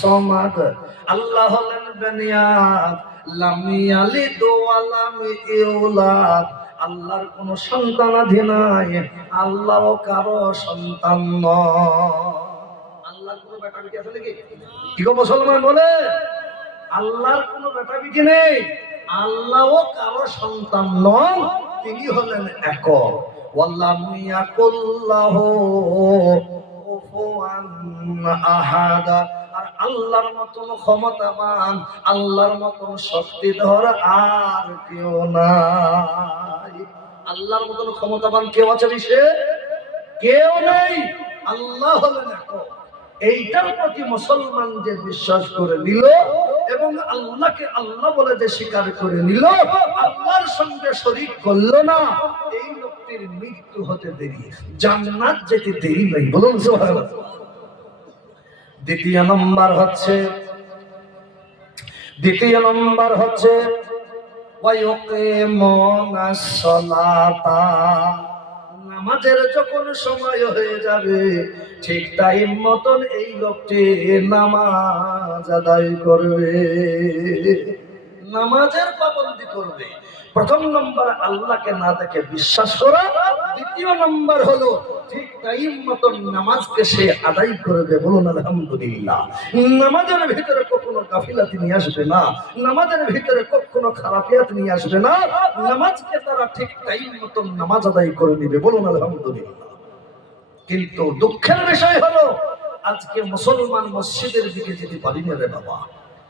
সমাদ। আল্লাহ হলেন বেনিয়াদ। লাম ইয়ালিদ ওয়া লাম ইউলাদ। আল্লাহর কোন সন্তানাধি নাই। আল্লাহ কারও সন্তান আল্লাহর কোনো বেটা বিটি আছে নাকি? কি গো মুসলমান বলে? আল্লাহর কোনো বেটা বিটি নেই। আল্লাহ কারও সন্তান নন। তিনি হলেন একক। ওয়াল্লাম ইয়াকুল্লাহু। আহাদা। আর আল্লাহর মতন ক্ষমতাবান, আল্লাহর মতন শক্তিধর আর কেউ নাই। আল্লাহর মতন ক্ষমতাবান কেউ আছে বিশ্বে কেউ নেই। আল্লাহ হলেন এইটার প্রতি মুসলমান যে বিশ্বাস করে নিল এবং আল্লাহকে আল্লাহ বলে যে স্বীকার করে নিল, আল্লাহর সঙ্গে শরীক করল না, এই লোকটির মৃত্যু হতে দেরি। জান্নাত যেতে দেরি নাই। বলুন সুবহানাল্লাহ। দ্বিতীয় নম্বর হচ্ছে, দ্বিতীয় নম্বর হচ্ছে নামাজের যখন সময় হয়ে যাবে, ঠিক টাইম মতন এই লোকটি নামাজ আদায় করবে। নামাজের পাবন্দি করবে। প্রথম নম্বর আল্লাহকে না দেখে বিশ্বাস করা, দ্বিতীয় নম্বর হলো কিন্তু দুঃখের বিষয় হলো, আজকে মুসলমান মসজিদের দিকে যেতে পারি না রে বাবা।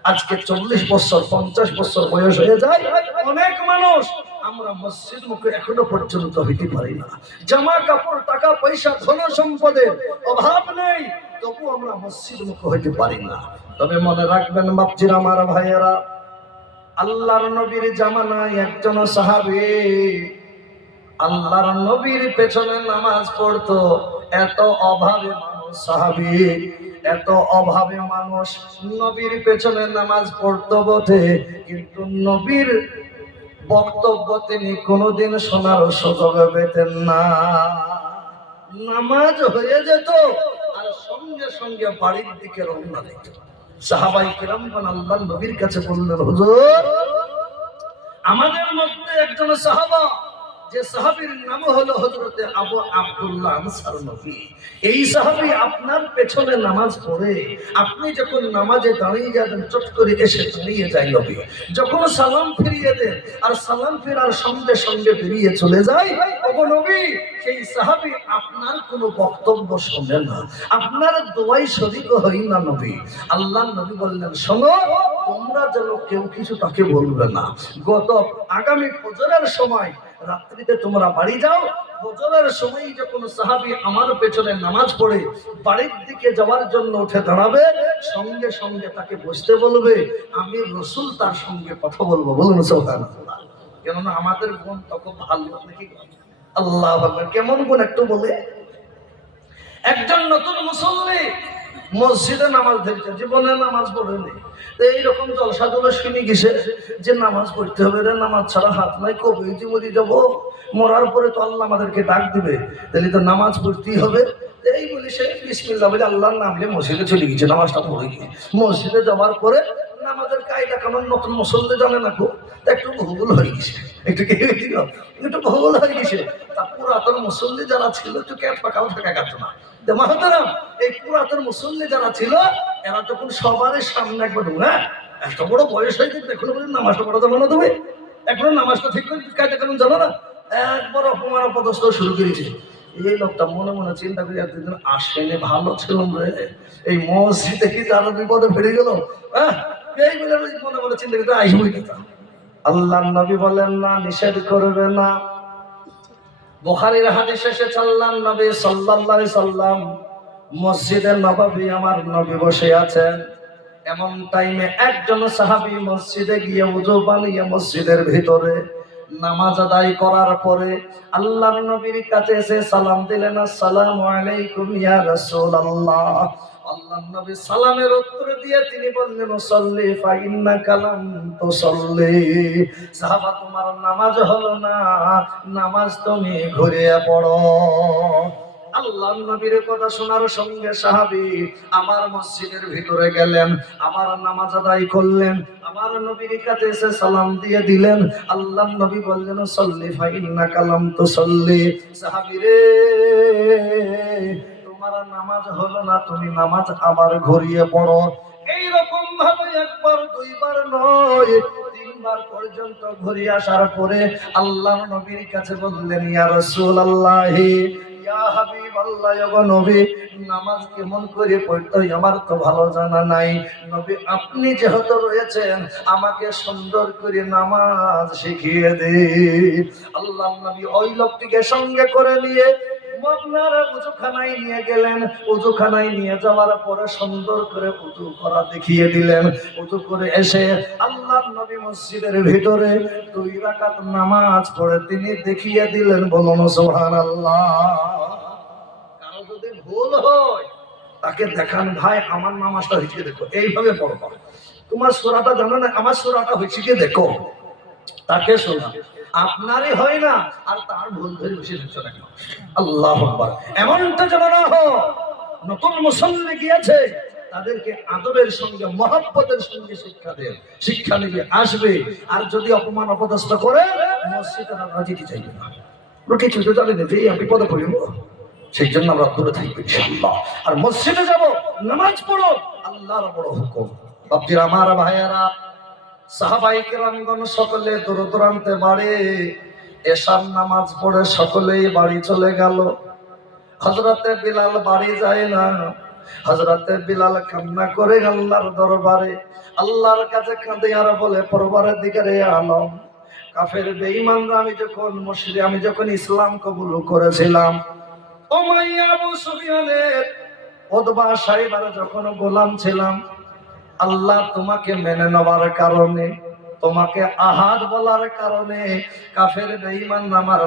আজকে চল্লিশ বছর, পঞ্চাশ বছর বয়স হয়ে যায়, অনেক মানুষ আমরা মসজিদ মুখে এখনও পর্যন্ত হইতে পারি না। জামা কাপড়, টাকা পয়সা, ধন সম্পদের অভাব নেই, তবু আমরা মসজিদ মুখে হইতে পারি না। তবে মনে রাখবেন বাপজির আমার ভাইয়েরা, আল্লাহর নবীর জামানায় একজন সাহাবী, আল্লাহর নবীর পেছনে নামাজ পড়তো, এত অভাবে মানুষ সাহাবি, এত অভাবে মানুষ নবীর পেছনে নামাজ পড়তো বটে, কিন্তু নবীর বক্তব্য তিনি কোনোদিন শোনার সুযোগ পেতেন না। নামাজ হয়ে যেত আর সঙ্গে সঙ্গে বাড়ির দিকে রওনা দিত। সাহাবাই কিরাম আল্লাহ নবীর কাছে বললেন, হুজুর, আমাদের মধ্যে একজন সাহাবা যে সাহাবীর নাম হলো হজরতে আবু আব্দুল্লাহ আনসার নবী। এই সাহাবী আপনার পেছনে নামাজ পড়ে, আপনি যখন নামাজে দাঁড়িয়ে যাবেন, চট করে এসে দাঁড়িয়ে যায় নবী। যখন সালাম ফিরিয়ে দেন, আর সালাম ফেরার সঙ্গে সঙ্গে বেরিয়ে চলে যায়, ওগো নবী, সেই সাহাবী আপনার কোনো বক্তব্য শোনে না। আপনার দোয়াই শরিক হই না নবী। আল্লাহ নবী বললেন, শোনো, তোমরা যেন কেউ কিছু তাকে বলবে না। গত আগামী ফজরের সময় রাত্রিতে তোমরা বাড়ি যাও। ফজরের সময় যখন সাহাবী আমার পেছনে নামাজ পড়ে, বাড়ির দিকে যাওয়ার জন্য উঠে দাঁড়াবে, সঙ্গে সঙ্গে তাকে বসতে বলবে, আমি রসুল তার সঙ্গে কথা বলব। বলুন সোহান কেননা আমাদের বোন তখন ভালো, নাকি? আল্লাহ। কেমন গুণ একটু বলে। একজন নতুন মুসল্লি মসজিদে নামাজ ধরেছে জীবনে নামাজ পড়েনি। এইরকম জলসা জলে শুনি গেছে যে নামাজ পড়তে হবে রে, নামাজ ছাড়া হাত নাই, কবে যে মরি যাব, মরার পরে তো আল্লাহ আমাদেরকে ডাক দিবে। তাহলে তো নামাজ পড়তেই হবে। এই বলি সে বিসমিল্লাহ বলে আল্লাহর নাম নিয়ে মসজিদে চলে গেছে, নামাজটা পড়ে গিয়ে। মসজিদে যাওয়ার পরে নামাজের কায়দা কেমন? নতুন মুসল্লি জানে না খুব একটু ভূগোল হয়ে গেছে। একটু কে একটু ভূগোল হয়ে গেছে। তা পুরাতন মুসল্লি যারা ছিল, একটু ক্যাপ পাকাও থাকা গেছে না। তো মাহাতারাম, এই পুরাতন মুসল্লি যারা ছিল, এরা তখন সবার সামনে একবার হ্যাঁ? এত বড় বয়স হয়ে গেছে, এখনও নামাজটা পড়া যাবে না এখনও নামাজটা ঠিক করে কায়দা কেমন জানো না? একবার অপমান অপদস্থ শুরু করেছে। এই লোকটা মনে মনে চিন্তা করে এতদিন আসেনি, ভালো ছিল রে। এই মসজিদে কি তার বিপদে ফিরে গেল? হ্যাঁ? এই বলে মনে মনে চিন্তা করি আসবই না আল্লাহ নবী বলেন না, নিষেধ করবে না। বুখারীর হাদিস এসেছে আল্লাহর নবী সাল্লাল্লাহু সাল্লাম মসজিদের নববী আমার নবী বসে আছেন। এমন টাইমে একজন সাহাবী মসজিদে গিয়ে উযু বানিয়ে মসজিদের ভিতরে নামাজ আদায় করার পরে আল্লাহর নবীর কাছে এসে সালাম দিলেন, আসসালামু আলাইকুম ইয়া রাসূলুল্লাহ। আল্লাহর নবী সালামের উত্তর দিয়ে তিনি বললেন সল্লি ফাইন্না কালাম তো সল্লি সাহাবা, তোমার নামাজ হলো না, নামাজ তুমি ঘুরিয়ে পড়ো। আল্লাহ নবীর কথা শোনার সঙ্গে সাহাবি আমার মসজিদের ভিতরে গেলেন, আমার নামাজ আদায় করলেন, আমার নবীর কাছে এসে সালাম দিয়ে দিলেন। আল্লাহ নবী বললেন সল্লি ফাইন্না কালাম তো সল্লি সাহাবি রে তোমার নামাজ হলো না, তুমি নামাজ আবার ঘুরিয়ে পড়ো। এইরকম ভাবে একবার, দুইবার নয়, তিনবার পর্যন্ত ঘুরে আসার পরে আল্লাহ নবীর কাছে বললেন, ইয়া গো নবী, নামাজ কেমন করে পড়তে আমার তো ভালো জানা নাই। নবী, আপনি যেহেতু রয়েছেন, আমাকে সুন্দর করে নামাজ শিখিয়ে দে। আল্লাহ নবী ওই লোকটিকে সঙ্গে করে নিয়ে আপনার উজুখানায় নিয়ে গেলেন। উজুখানায় নিয়ে যাওয়ার পরে সুন্দর করে উজু করা দেখিয়ে দিলেন। উজু করে এসে আল্লাহ নবী মসজিদের ভিতরে দুই রাকাত নামাজ পড়ে তিনি দেখিয়ে দিলেন, বলুন সুবহানাল্লাহ। কারও যদি ভুল হয়, তাকে দেখান, ভাই, আমার নামাজটা হয়েছে, দেখো, এইভাবে পড়বা তোমার সোরাটা জানো না? আমার সোরাটা হয়েছে কি, দেখো। তাকে শোনা আপনারই হয় না, আর তার ভুল ধরে বসে থাকছো না আল্লাহ এমনটা যেন না হয়, নতুন মুসল্লি গিয়েছে, তাদেরকে আদবের সঙ্গে, মহব্বতের সঙ্গে শিক্ষা দেন। শিক্ষা নিয়ে আসবে, আর যদি অপমান, অপদস্থ করে, মসজিদে রাজিতে চাইবে না। ওরা কিছু তো জানে না যে এই বিপদে পড়িব। সেই জন্য আমরা দূরে থাকব, ইনশাআল্লাহ। আর মসজিদে যাব, নামাজ পড়ো আল্লাহর বড় হুকুম। বাপজির আমার ভাইয়ারা সাহাবাই কেরামগণ সকলে দূর দূরান্তে বাড়ি, এশার নামাজ পড়ে সকলেই বাড়ি চলে গেল। হজরতে বিলাল বাড়ি যায় না। হজরতে বিলাল কান্না করে আল্লাহর দরবারে, আল্লাহর কাছে কাঁদে আর বলে, পরবারের দিকে রে আলম, কাফের বেঈমানরা আমি যখন মুসলিম আমি যখন ইসলাম কবুল করেছিলাম, ও মাইয়া আবু সুফিয়ানের ওদবা সাহেবার যখন গোলাম ছিলাম আল্লাহ তোমাকে মেনে নেওয়ার কারণে তোমাকে আহাদ বলার কারণে কাফের বেঈমান আমার